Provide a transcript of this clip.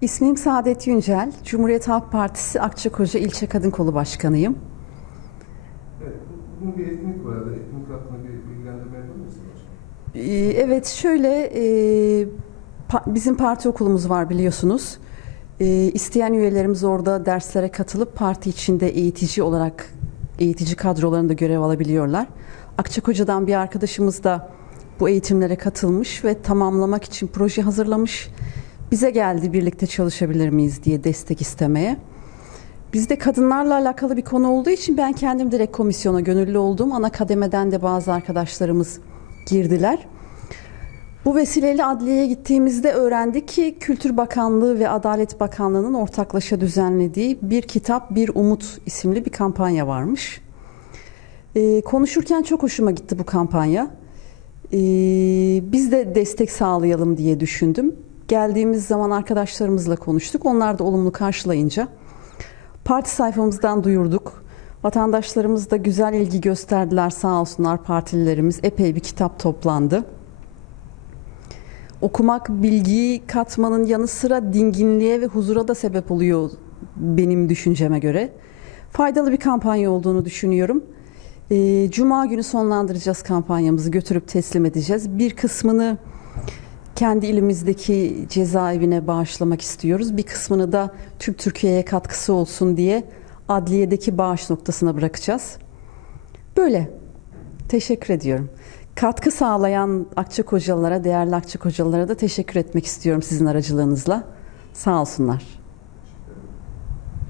İsmim Saadet Yüncel. Cumhuriyet Halk Partisi Akçakoca İlçe Kadın Kolu Başkanıyım. Evet, bugün bir etkinlik vardı. Etkinlik hakkında bir bilgilendirme yapar mısınız? Ee, Evet şöyle e, pa- bizim parti okulumuz var biliyorsunuz. E, İsteyen üyelerimiz orada derslere katılıp parti içinde eğitici olarak eğitici kadrolarında görev alabiliyorlar. Akçakoca'dan bir arkadaşımız da bu eğitimlere katılmış ve tamamlamak için proje hazırlamış. Bize geldi birlikte çalışabilir miyiz diye destek istemeye. Bizde kadınlarla alakalı bir konu olduğu için ben kendim direkt komisyona gönüllü oldum. Ana kademeden de bazı arkadaşlarımız girdiler. Bu vesileyle adliyeye gittiğimizde öğrendik ki Kültür Bakanlığı ve Adalet Bakanlığı'nın ortaklaşa düzenlediği Bir Kitap Bir Umut isimli bir kampanya varmış. Ee, konuşurken çok hoşuma gitti bu kampanya. Ee, biz de destek sağlayalım diye düşündüm. Geldiğimiz zaman arkadaşlarımızla konuştuk. Onlar da olumlu karşılayınca parti sayfamızdan duyurduk. Vatandaşlarımız da güzel ilgi gösterdiler sağ olsunlar partililerimiz. Epey bir kitap toplandı. Okumak bilgiyi katmanın yanı sıra dinginliğe ve huzura da sebep oluyor benim düşünceme göre. Faydalı bir kampanya olduğunu düşünüyorum. Ee, Cuma günü sonlandıracağız kampanyamızı götürüp teslim edeceğiz. Bir kısmını kendi ilimizdeki cezaevine bağışlamak istiyoruz. Bir kısmını da tüm Türkiye'ye katkısı olsun diye adliyedeki bağış noktasına bırakacağız. Böyle. Teşekkür ediyorum. Katkı sağlayan Akçakocalılara, değerli Akçakocalılara da teşekkür etmek istiyorum sizin aracılığınızla. Sağ olsunlar.